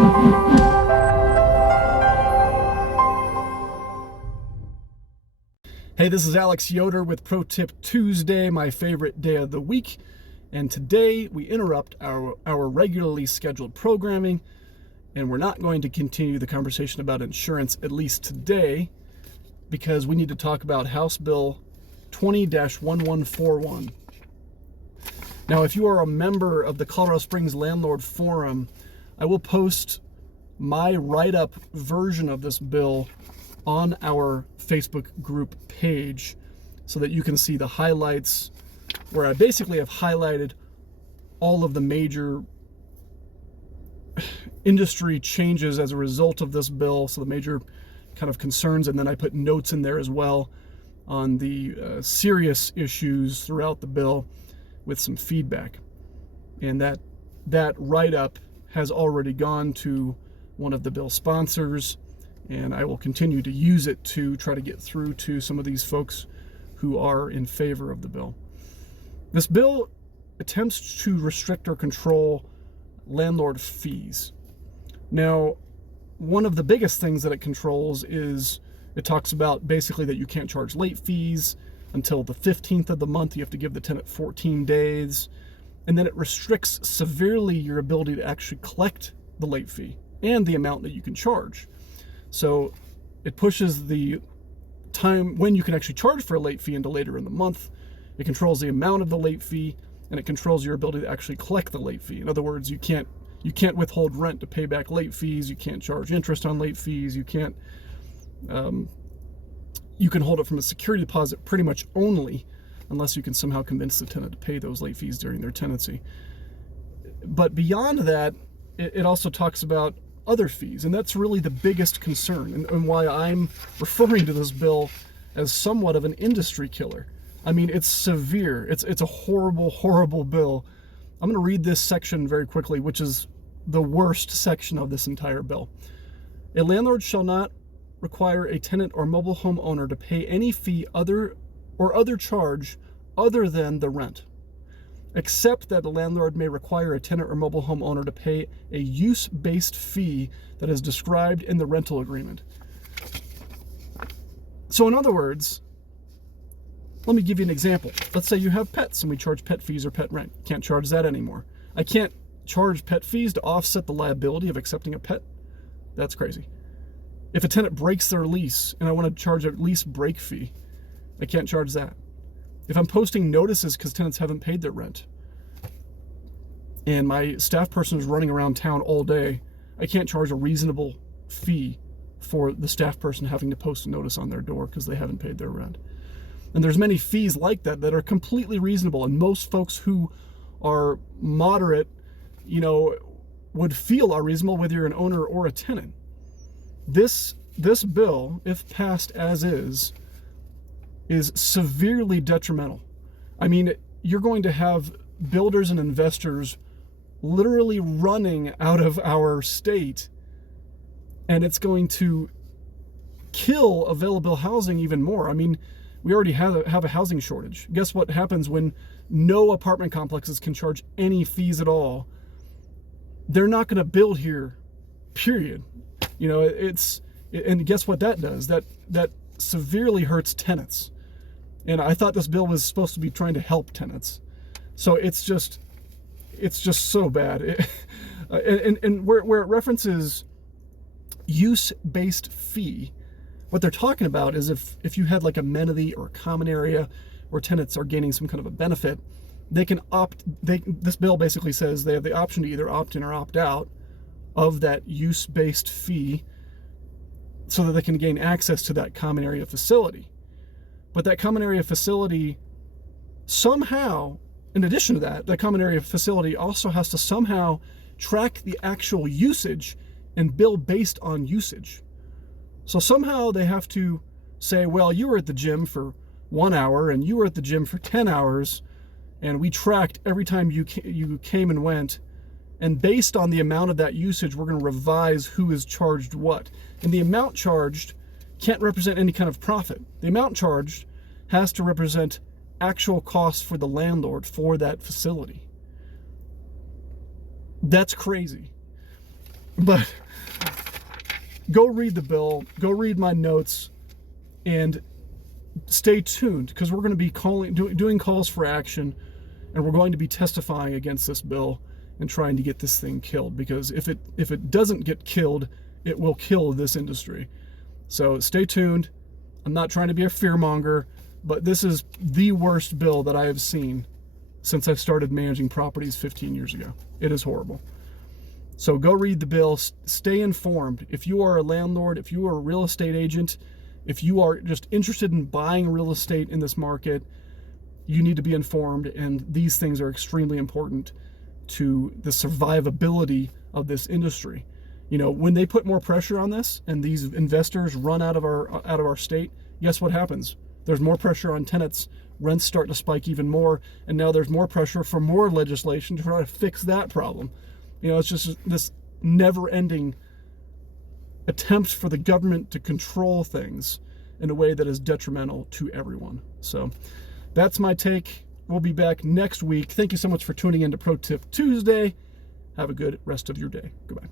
Hey, this is Alex Yoder with Pro Tip Tuesday, my favorite day of the week. And today we interrupt our regularly scheduled programming, and we're not going to continue the conversation about insurance, at least today, because we need to talk about House Bill 20-1141. Now, if you are a member of the Colorado Springs Landlord Forum, I will post my write-up version of this bill on our Facebook group page so that you can see the highlights, where I basically have highlighted all of the major industry changes as a result of this bill, so the major kind of concerns, and then I put notes in there as well on the serious issues throughout the bill with some feedback. And that write-up has already gone to one of the bill sponsors, and I will continue to use it to try to get through to some of these folks who are in favor of the bill. This bill attempts to restrict or control landlord fees. Now, one of the biggest things that it controls is it talks about basically that you can't charge late fees until the 15th of the month. You have to give the tenant 14 days. And then it restricts severely your ability to actually collect the late fee and the amount that you can charge. So it pushes the time when you can actually charge for a late fee into later in the month. It controls the amount of the late fee, and it controls your ability to actually collect the late fee. In other words, you can't withhold rent to pay back late fees. You can't charge interest on late fees. You can't. You can hold it from a security deposit pretty much only, unless you can somehow convince the tenant to pay those late fees during their tenancy. But beyond that, it also talks about other fees, and that's really the biggest concern, and why I'm referring to this bill as somewhat of an industry killer. I mean, it's severe. It's a horrible, horrible bill. I'm going to read this section very quickly, which is the worst section of this entire bill. A landlord shall not require a tenant or mobile home owner to pay any fee other charge other than the rent, except that a landlord may require a tenant or mobile home owner to pay a use-based fee that is described in the rental agreement. So in other words, let me give you an example. Let's say you have pets and we charge pet fees or pet rent. Can't charge that anymore. I can't charge pet fees to offset the liability of accepting a pet. That's crazy. If a tenant breaks their lease and I want to charge a lease break fee, I can't charge that. If I'm posting notices because tenants haven't paid their rent and my staff person is running around town all day, I can't charge a reasonable fee for the staff person having to post a notice on their door because they haven't paid their rent. And there's many fees like that that are completely reasonable, and most folks who are moderate, would feel are reasonable whether you're an owner or a tenant. This bill, if passed as is severely detrimental. I mean, you're going to have builders and investors literally running out of our state, and it's going to kill available housing even more. I mean, we already have a housing shortage. Guess what happens when no apartment complexes can charge any fees at all? They're not going to build here, period. And guess what that does? That severely hurts tenants. And I thought this bill was supposed to be trying to help tenants. So it's just so bad. And where it references use-based fee, what they're talking about is if you had like amenity or a common area where tenants are gaining some kind of a benefit, they can this bill basically says they have the option to either opt in or opt out of that use-based fee so that they can gain access to that common area facility. But that common area facility somehow, in addition to that common area facility also has to somehow track the actual usage and bill based on usage. So somehow they have to say, well, you were at the gym for 1 hour and you were at the gym for 10 hours, and we tracked every time you came and went, and based on the amount of that usage, we're going to revise who is charged what. And the amount charged can't represent any kind of profit. The amount charged has to represent actual costs for the landlord for that facility. That's crazy. But go read the bill, go read my notes, and stay tuned, because we're going to be doing calls for action, and we're going to be testifying against this bill and trying to get this thing killed, because if it doesn't get killed, it will kill this industry. So stay tuned. I'm not trying to be a fearmonger, but this is the worst bill that I have seen since I started managing properties 15 years ago. It is horrible. So go read the bill, stay informed. If you are a landlord, if you are a real estate agent, if you are just interested in buying real estate in this market, you need to be informed, and these things are extremely important to the survivability of this industry. You know, when they put more pressure on this and these investors run out of our state, guess what happens? There's more pressure on tenants, rents start to spike even more, and now there's more pressure for more legislation to try to fix that problem. You know, it's just this never-ending attempt for the government to control things in a way that is detrimental to everyone. So that's my take. We'll be back next week. Thank you so much for tuning in to Pro Tip Tuesday. Have a good rest of your day. Goodbye.